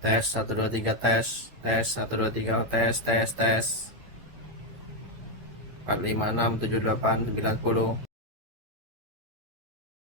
Tes 1 2 3 tes. Tes 1 2 3 tes tes tes. 4 5 6 7 8 9 10.